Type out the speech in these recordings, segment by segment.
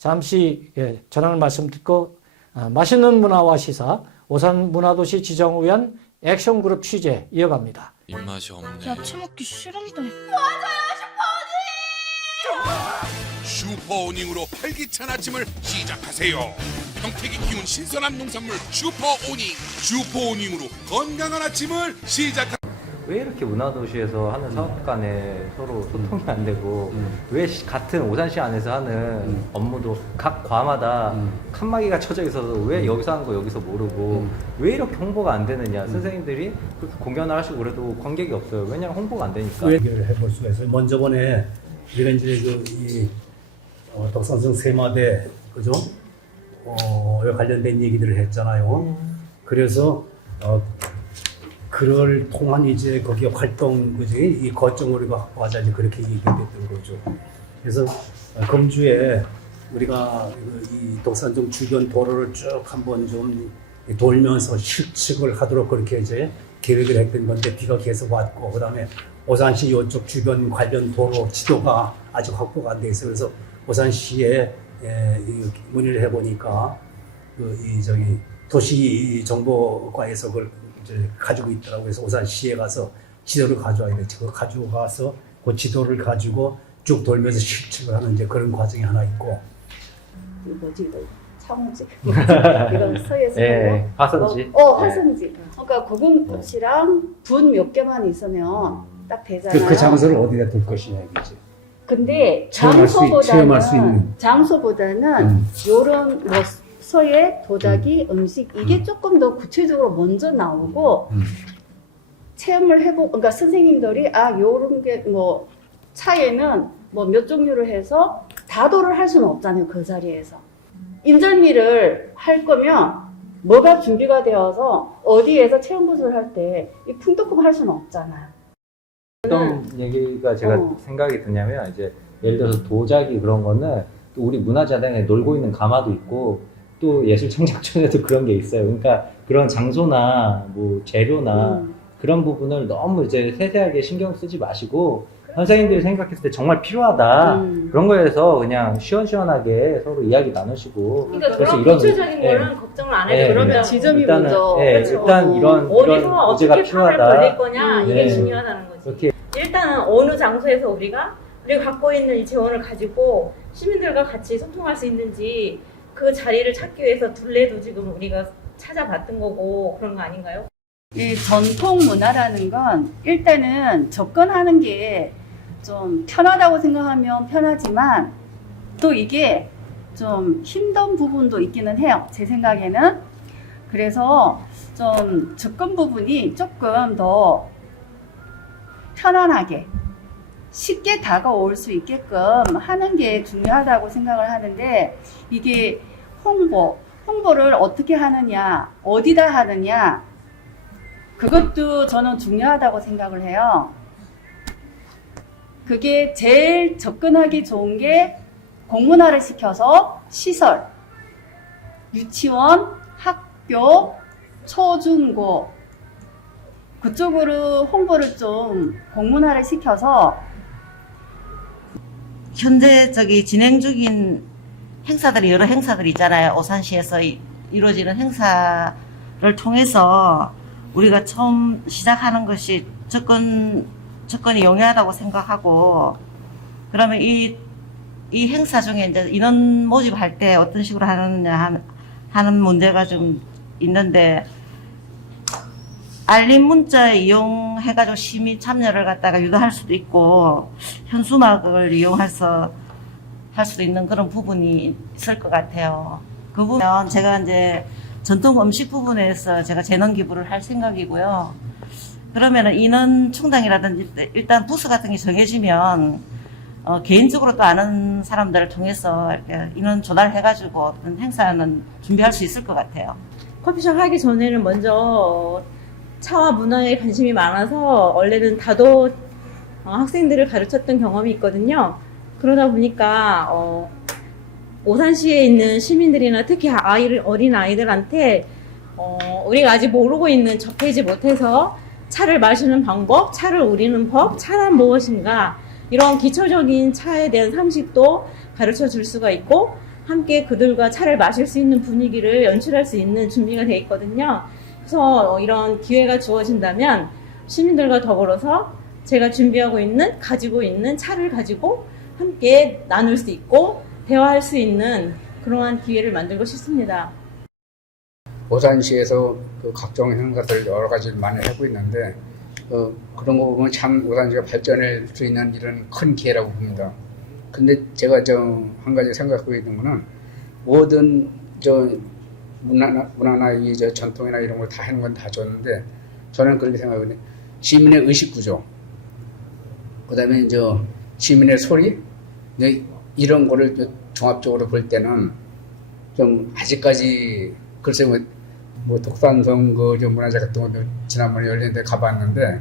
잠시 전하는 말씀 듣고 맛있는 문화와 시사 오산 문화도시 지정을 위한 액션그룹 취재 이어갑니다. 입맛이 없네. 야채 먹기 싫은데. 슈퍼오닝으로 활기찬 아침을 시작하세요. 평택이 키운 신선한 농산물 슈퍼오닝. 슈퍼오닝으로 건강한 아침을 시작하세요. 왜 이렇게 문화도시에서 하는 사업 간에 서로 소통이 안 되고 왜 같은 오산시 안에서 하는 업무도 각 과마다 칸막이가 쳐져 있어서 왜 여기서 하는 거 여기서 모르고 왜 이렇게 홍보가 안 되느냐. 선생님들이 그렇게 공연을 하시고 그래도 관객이 없어요. 왜냐면 홍보가 안 되니까. 얘기를 해볼 수가 있어요. 먼저 번에 우리가 이제 덕산성 세마대 그죠? 관련된 얘기들을 했잖아요. 그래서 그걸 통한 이제 거기에 활동 그지 이 거점 우리가 확보하자 이제 그렇게 얘기됐던 거죠. 그래서 금주에 우리가 이 덕산동 주변 도로를 쭉 한번 좀 돌면서 실측을 하도록 그렇게 이제 계획을 했던 건데 비가 계속 왔고 그다음에 오산시 이쪽 주변 관련 도로 지도가 아직 확보가 안 돼 있어요. 그래서 오산시에 문의를 해보니까 도시정보과에서 그걸 이제 가지고 있더라고요. 그래서 오산시에 가서 지도를 가져와야 돼. 그걸 가지고 가서 그 지도를 가지고 쭉 돌면서 실측을 하는 이제 그런 과정이 하나 있고. 뭐지? 창호지. 이건 서예서. 네, 화선지. 화선지. 그러니까 구금꽃이랑 분 몇 개만 있으면 딱 되잖아요. 그 장소를 어디다 둘 것이냐 이거지. 근데 체험할 수 있는. 장소보다는 요런 뭐 서예, 도자기, 음식 이게 조금 더 구체적으로 먼저 나오고 체험을 해보고 그러니까 선생님들이 요런 게 뭐 차에는 뭐 몇 종류를 해서 다도를 할 수는 없잖아요. 그 자리에서. 인절미를 할 거면 뭐가 준비가 되어서 어디에서 체험부스를 할 때 이 풍토품 할 수는 없잖아요. 어떤 얘기가 제가 생각이 드냐면 이제 예를 들어서 도자기 그런 거는 또 우리 문화재단에 놀고 있는 가마도 있고 또 예술창작촌에도 그런 게 있어요. 그러니까 그런 장소나 뭐 재료나 그런 부분을 너무 이제 세세하게 신경 쓰지 마시고 선생님들이 생각했을 때 정말 필요하다 그런 거에서 그냥 시원시원하게 서로 이야기 나누시고 그러니까 그런 구체적인 거는 걱정을 안 해도 그러면 지점이 일단은, 먼저 그렇죠. 일단 이런 어디서 문제가 어떻게 판을 필요하다. 벌릴 거냐 이게 중요하다는 거지. 그렇게 일단은 어느 장소에서 우리가 갖고 있는 이 재원을 가지고 시민들과 같이 소통할 수 있는지 그 자리를 찾기 위해서 둘레도 지금 우리가 찾아봤던 거고 그런 거 아닌가요? 이 전통 문화라는 건 일단은 접근하는 게 좀 편하다고 생각하면 편하지만 또 이게 좀 힘든 부분도 있기는 해요. 제 생각에는. 그래서 좀 접근 부분이 조금 더 편안하게 쉽게 다가올 수 있게끔 하는 게 중요하다고 생각을 하는데 이게 홍보를 어떻게 하느냐, 어디다 하느냐 그것도 저는 중요하다고 생각을 해요. 그게 제일 접근하기 좋은 게 공문화를 시켜서 시설, 유치원, 학교, 초중고 그쪽으로 홍보를 좀 공문화를 시켜서 현재 진행 중인 행사들이 여러 행사들이 있잖아요. 오산시에서 이루어지는 행사를 통해서 우리가 처음 시작하는 것이 접근이 용이하다고 생각하고 그러면 이 행사 중에 이제 인원 모집할 때 어떤 식으로 하느냐 하는 문제가 좀 있는데 알림 문자 이용해가지고 시민 참여를 갖다가 유도할 수도 있고 현수막을 이용해서 할 수도 있는 그런 부분이 있을 것 같아요. 그 부분 제가 이제 전통 음식 부분에서 제가 재능 기부를 할 생각이고요. 그러면은 인원 충당이라든지 일단 부스 같은 게 정해지면 개인적으로 또 아는 사람들을 통해서 이렇게 인원 조달해가지고 어떤 행사는 준비할 수 있을 것 같아요. 커피숍 하기 전에는 먼저 차와 문화에 관심이 많아서 원래는 다도 학생들을 가르쳤던 경험이 있거든요. 그러다 보니까 오산시에 있는 시민들이나 특히 어린 아이들한테 우리가 아직 모르고 있는 접하지 못해서 차를 마시는 방법, 차를 우리는 법, 차란 무엇인가 이런 기초적인 차에 대한 상식도 가르쳐 줄 수가 있고 함께 그들과 차를 마실 수 있는 분위기를 연출할 수 있는 준비가 돼 있거든요. 그래서 이런 기회가 주어진다면 시민들과 더불어서 제가 가지고 있는 차를 가지고 함께 나눌 수 있고 대화할 수 있는 그러한 기회를 만들고 싶습니다. 오산시에서 그 각종 행사들 여러 가지를 많이 하고 있는데 그런 거 보면 참 오산시가 발전할 수 있는 이런 큰 기회라고 봅니다. 근데 제가 한 가지 생각하고 있는 거는 모든 문화나 이 전통이나 이런 걸 다 하는 건 다 좋은데 저는 그렇게 생각하거든요. 시민의 의식 구조, 그다음에 시민의 소리, 이런 거를 종합적으로 볼 때는 좀 아직까지 글쎄 뭐 독산성 문화재 같은 것도 지난번에 열린데 가봤는데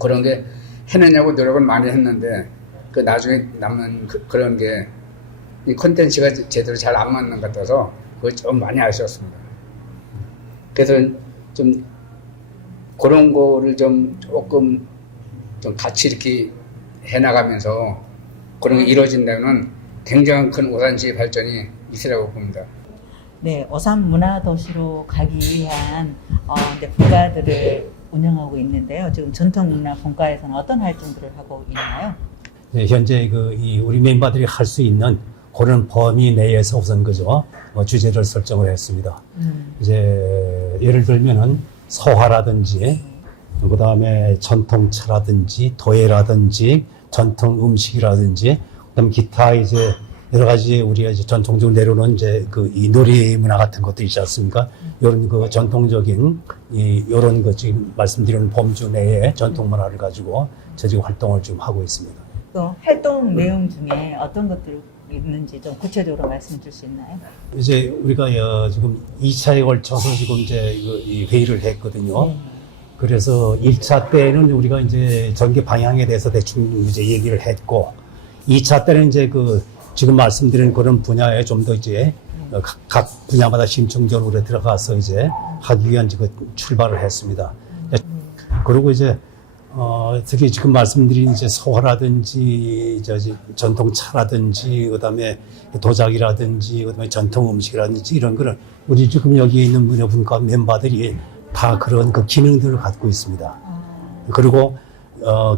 그런 게 해내냐고 노력은 많이 했는데 그 나중에 남는 그런 게 이 콘텐츠가 제대로 잘 안 맞는 것 같아서 그걸 좀 많이 아쉬웠습니다. 그래서 좀 그런 거를 조금 같이 이렇게 해나가면서 그런 게 이루어진다면 굉장히 큰 오산시의 발전이 있으라고 봅니다. 네, 오산 문화도시로 가기 위한 이제 분과들을 운영하고 있는데요. 지금 전통문화 분과에서는 어떤 활동들을 하고 있나요? 네, 현재 우리 멤버들이 할 수 있는 그런 범위 내에서 우선 주제를 설정을 했습니다. 이제 예를 들면은 소화라든지 그다음에 전통차라든지 도예라든지 전통 음식이라든지 그다음 기타 이제 여러 가지 우리가 이제 전통적으로 내려오는 이 놀이 문화 같은 것도 있지 않습니까? 이런 전통적인 이런 지금 말씀드리는 범주 내에 전통 문화를 가지고 지금 활동을 좀 하고 있습니다. 또 활동 내용 중에 어떤 것들이 있는지 좀 구체적으로 말씀 줄 수 있나요? 이제 우리가 지금 2차에 걸쳐서 지금 이제 이 회의를 했거든요. 그래서 1차 때는 우리가 이제 전개 방향에 대해서 대충 이제 얘기를 했고 2차 때는 이제 지금 말씀드린 그런 분야에 좀 더 이제 각 분야마다 심층적으로 들어가서 이제 하기 위한 출발을 했습니다. 그리고 이제 특히 지금 말씀드린 이제 소화라든지 전통차라든지 그다음에 도자기라든지 그다음에 전통 음식이라든지 이런 거를 우리 지금 여기 있는 문화분과 멤버들이 다 그런 기능들을 갖고 있습니다. 그리고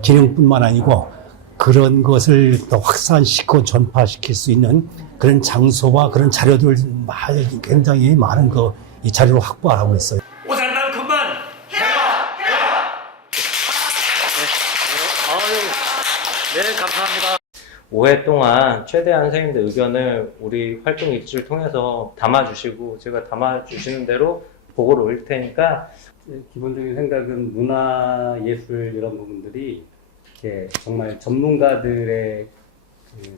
기능뿐만 아니고 그런 것을 또 확산시키고 전파시킬 수 있는 그런 장소와 그런 자료들 굉장히 많은 이 자료를 확보하고 있어요. 오산만큼만 네, 감사합니다. 5회 동안 최대한 선생님들 의견을 우리 활동 일지를 통해서 담아주시고 제가 담아주시는 대로 보고를 올릴 테니까 기본적인 생각은 문화, 예술 이런 부분들이 정말 전문가들의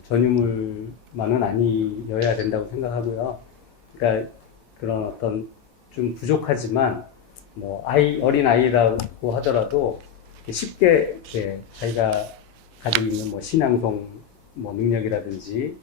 전유물만은 아니어야 된다고 생각하고요. 그러니까 그런 어떤 좀 부족하지만 어린 아이라고 하더라도 쉽게 자기가 가지고 있는 신앙송 능력이라든지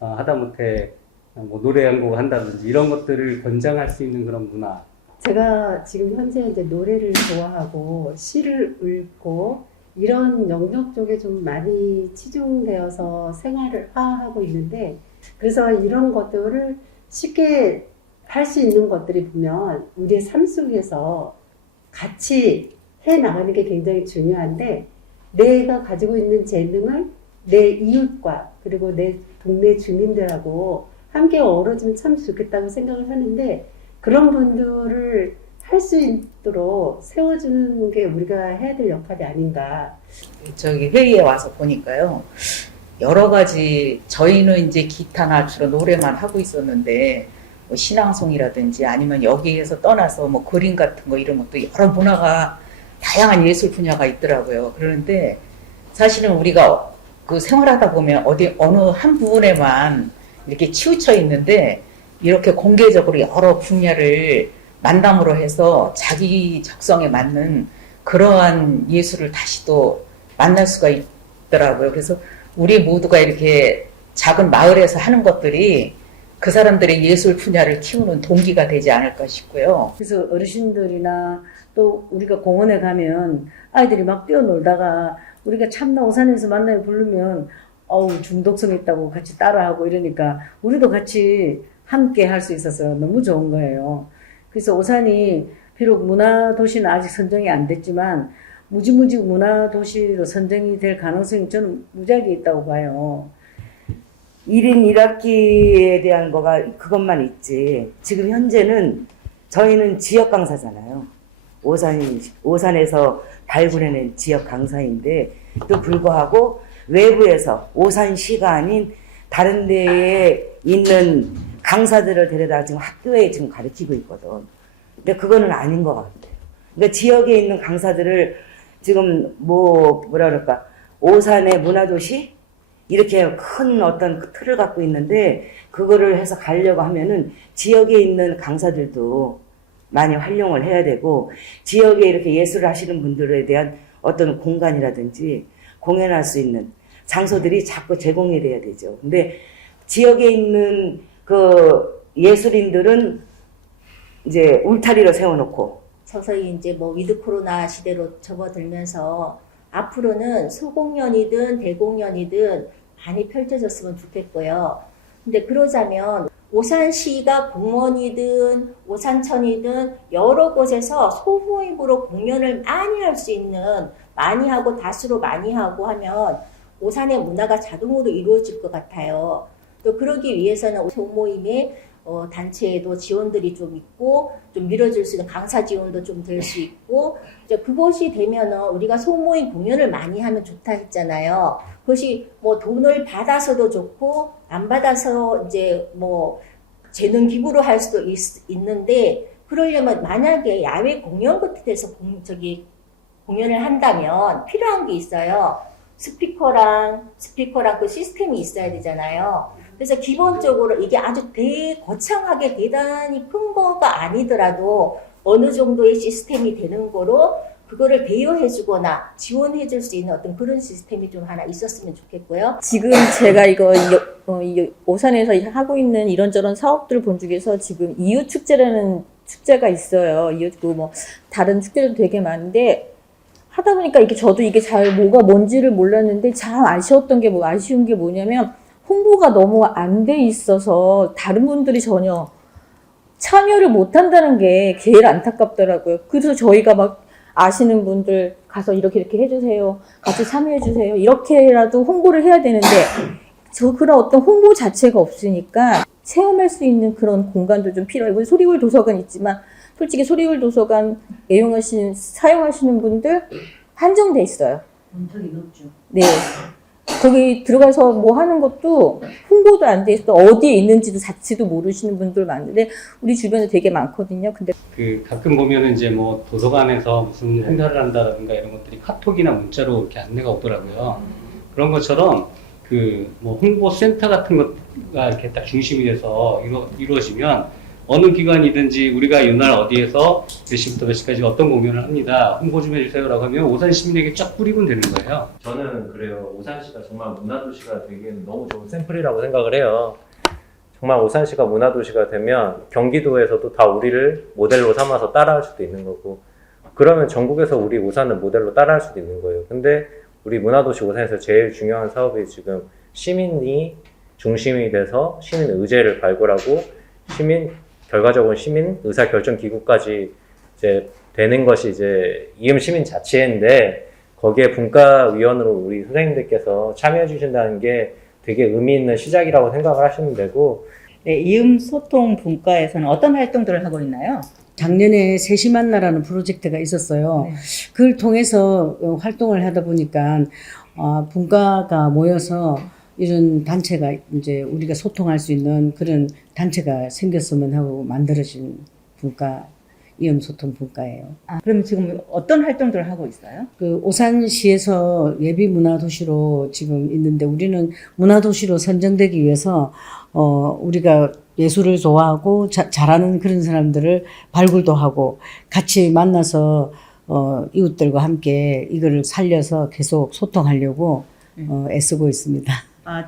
하다못해 노래 한 곡 한다든지 이런 것들을 권장할 수 있는 그런 문화. 제가 지금 현재 이제 노래를 좋아하고 시를 읽고 이런 영역 쪽에 좀 많이 치중되어서 생활을 하고 있는데 그래서 이런 것들을 쉽게 할 수 있는 것들이 보면 우리의 삶 속에서 같이 해 나가는 게 굉장히 중요한데 내가 가지고 있는 재능을 내 이웃과 그리고 내 동네 주민들하고 함께 어우러지면 참 좋겠다고 생각을 하는데 그런 분들을 할 수 있도록 세워주는 게 우리가 해야 될 역할이 아닌가. 저기 회의에 와서 보니까요. 여러 가지 저희는 이제 기타나 주로 노래만 하고 있었는데 신앙송이라든지 아니면 여기에서 떠나서 그림 같은 거 이런 것도 여러 문화가 다양한 예술 분야가 있더라고요. 그런데 사실은 우리가 생활하다 보면 어느 한 부분에만 이렇게 치우쳐 있는데 이렇게 공개적으로 여러 분야를 만담으로 해서 자기 적성에 맞는 그러한 예술을 다시 또 만날 수가 있더라고요. 그래서 우리 모두가 이렇게 작은 마을에서 하는 것들이 그 사람들의 예술 분야를 키우는 동기가 되지 않을까 싶고요. 그래서 어르신들이나 또 우리가 공원에 가면 아이들이 막 뛰어놀다가 우리가 참나 오산에서 만나요 부르면 중독성 있다고 같이 따라하고 이러니까 우리도 같이 함께 할 수 있어서 너무 좋은 거예요. 그래서 오산이 비록 문화도시는 아직 선정이 안 됐지만 무지무지 문화도시로 선정이 될 가능성이 저는 무지하게 있다고 봐요. 1인 1학기에 대한 거가 그것만 있지. 지금 현재는 저희는 지역 강사잖아요. 오산에서 발굴해낸 지역 강사인데 또 불구하고 외부에서 오산시가 아닌 다른 데에 있는 강사들을 데려다 지금 학교에 지금 가르치고 있거든. 근데 그거는 아닌 것 같아요. 그러니까 지역에 있는 강사들을 지금 뭐라 그럴까, 오산의 문화도시? 이렇게 큰 어떤 틀을 갖고 있는데 그거를 해서 가려고 하면은 지역에 있는 강사들도 많이 활용을 해야 되고 지역에 이렇게 예술을 하시는 분들에 대한 어떤 공간이라든지 공연할 수 있는 장소들이 자꾸 제공이 돼야 되죠. 근데 지역에 있는 그 예술인들은 이제 울타리로 세워놓고 서서히 이제 뭐 위드 코로나 시대로 접어들면서 앞으로는 소공연이든 대공연이든 많이 펼쳐졌으면 좋겠고요. 근데 그러자면 오산시가 공원이든 오산천이든 여러 곳에서 소모임으로 공연을 많이 할 수 있는, 많이 하고 다수로 많이 하고 하면 오산의 문화가 자동으로 이루어질 것 같아요. 또 그러기 위해서는 소모임에 단체에도 지원들이 좀 있고 좀 밀어줄 수 있는 강사 지원도 좀 될 수 있고 이제 그것이 되면은 우리가 소모임 공연을 많이 하면 좋다 했잖아요. 그것이 뭐 돈을 받아서도 좋고 안 받아서 이제 뭐 재능 기부로 할 수도 있는데 그러려면 만약에 야외 공연 같은 데서 공연을 한다면 필요한 게 있어요. 스피커랑 그 시스템이 있어야 되잖아요. 그래서 기본적으로 이게 아주 대거창하게 대단히 큰 거가 아니더라도 어느 정도의 시스템이 되는 거로 그거를 대여해주거나 지원해줄 수 있는 어떤 그런 시스템이 좀 하나 있었으면 좋겠고요. 지금 제가 이 오산에서 하고 있는 이런저런 사업들을 본 중에서 지금 이웃 축제라는 축제가 있어요. 이웃 뭐 다른 축제도 되게 많은데 하다 보니까 저도 이게 잘 뭐가 뭔지를 몰랐는데 참 아쉬운 게 뭐냐면 홍보가 너무 안 돼 있어서 다른 분들이 전혀 참여를 못 한다는 게 제일 안타깝더라고요. 그래서 저희가 막 아시는 분들 가서 이렇게 해주세요. 같이 참여해주세요. 이렇게라도 홍보를 해야 되는데 그런 어떤 홍보 자체가 없으니까 체험할 수 있는 그런 공간도 좀 필요해요. 소리울 도서관 있지만 솔직히 소리울 도서관 사용하시는 분들 한정돼 있어요. 엄청이 높죠. 네. 거기 들어가서 뭐 하는 것도 홍보도 안 돼 있어. 어디에 있는지도 자체도 모르시는 분들 많은데 우리 주변에 되게 많거든요. 근데 가끔 보면은 이제 뭐 도서관에서 무슨 행사를 한다든가 이런 것들이 카톡이나 문자로 이렇게 안내가 오더라고요. 그런 것처럼 뭐 홍보센터 같은 거가 이렇게 딱 중심이 돼서 이루어지면 어느 기관이든지 우리가 이날 어디에서 몇 시부터 몇 시까지 어떤 공연을 합니다. 홍보 좀 해주세요라고 하면 오산 시민에게 쫙 뿌리면 되는 거예요. 저는 그래요. 오산시가 정말 문화도시가 되기에는 너무 좋은 샘플이라고 생각을 해요. 정말 오산시가 문화도시가 되면 경기도에서도 다 우리를 모델로 삼아서 따라할 수도 있는 거고 그러면 전국에서 우리 오산을 모델로 따라할 수도 있는 거예요. 근데 우리 문화도시 오산에서 제일 중요한 사업이 지금 시민이 중심이 돼서 시민 의제를 발굴하고 결과적으로 시민 의사결정기구까지 이제 되는 것이 이제 이음 시민자치회인데 거기에 분과위원으로 우리 선생님들께서 참여해 주신다는 게 되게 의미 있는 시작이라고 생각을 하시면 되고. 네, 이음 소통 분과에서는 어떤 활동들을 하고 있나요? 작년에 셋이 만나라는 프로젝트가 있었어요. 네. 그걸 통해서 활동을 하다 보니까 분과가 모여서 이런 단체가 이제 우리가 소통할 수 있는 그런 단체가 생겼으면 하고 만들어진 분과 이음 소통 분과예요. 그럼 지금 어떤 활동들을 하고 있어요? 오산시에서 예비 문화도시로 지금 있는데 우리는 문화도시로 선정되기 위해서 우리가 예술을 좋아하고 잘하는 그런 사람들을 발굴도 하고 같이 만나서 이웃들과 함께 이거를 살려서 계속 소통하려고 애쓰고 있습니다.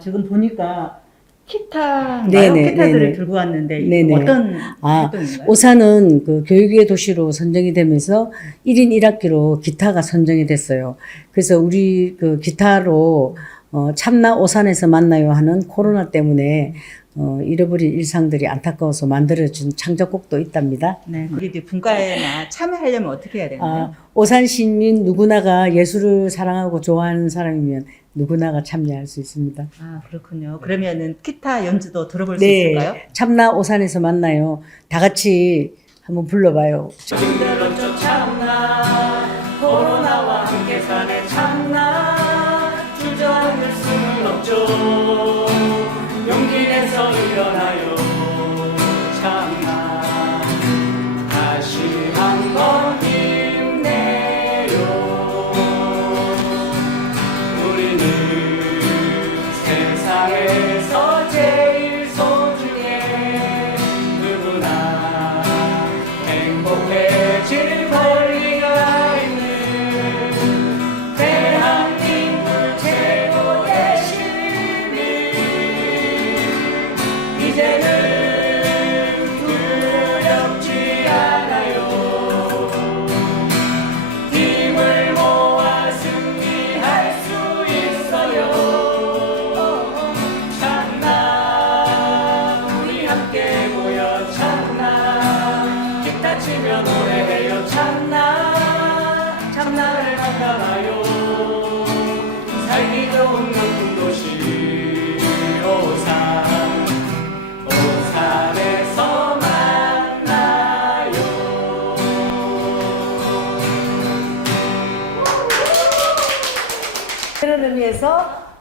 지금 보니까 기타인가요? 네네, 기타들을 네네. 들고 왔는데 네네. 어떤 활동인가요? 오산은 교육의 도시로 선정이 되면서 1인 1학기로 기타가 선정이 됐어요. 그래서 우리 기타로 참나 오산에서 만나요 하는 코로나 때문에 잃어버린 일상들이 안타까워서 만들어진 창작곡도 있답니다. 네, 우리 분과에나 참여하려면 어떻게 해야 되나요? 오산 시민 누구나가 예술을 사랑하고 좋아하는 사람이면 누구나가 참여할 수 있습니다. 아, 그렇군요. 그러면은 기타 연주도 들어볼 수 네, 있을까요? 참나 오산에서 만나요. 다 같이 한번 불러봐요. 코로나와 함께 사네 참나 주저앉을 수는 없죠. 용기 내서 일어나요 참나 다시 한번 힘내요. 우리는 세상에서 제일 소중해 누구나 행복해질 권리가 있는 대한민국 최고의 시민. 이제는 두렵지 않아요. 힘을 모아 승리할 수 있어요. 참나 우리 함께 모여 참나 기타 치며 노래해요. 참나 참나를 만나봐요. 살기 좋은 높은 도시 오산 오산에서 만나요. 그런 의미에서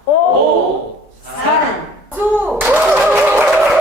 오산 수